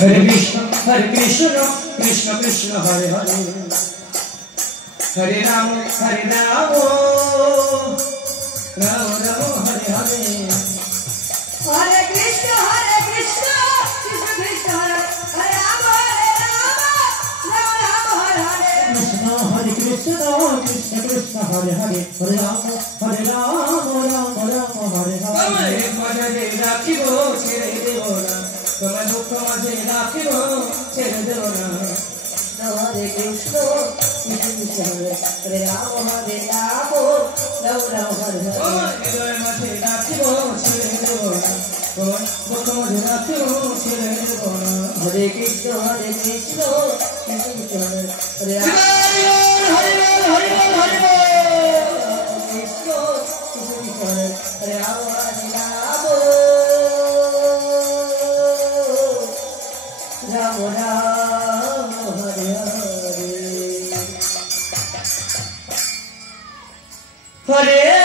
Hare Krishna Krishna Krishna Hare Hare Hare Rama Rama Rama Hare Hare Hare Krishna Krishna Krishna Hare Rama Rama Rama Hare Hare Krishna Hare Krishna Krishna Krishna Hare Hare Hare Rama Rama Rama Hare Hare Hare রাখিবো ছেড়ে দেব না তোমার দুঃখ মাঝে রাখিবো ছেড়ে দেব না Hare Krishna Krishna Krishna Hare Rama Rama Rama Hare Hare হৃদয় মাঝে রাখিবো ছেড়ে দেব না তোমার দুঃখ মাঝে রাখিবো ছেড়ে দেব না Hare Krishna Krishna Krishna Hare Rama Hari বল হরি বল হরি বল Krishna Krishna Hare Rama Rama Rama Hare Hare Hare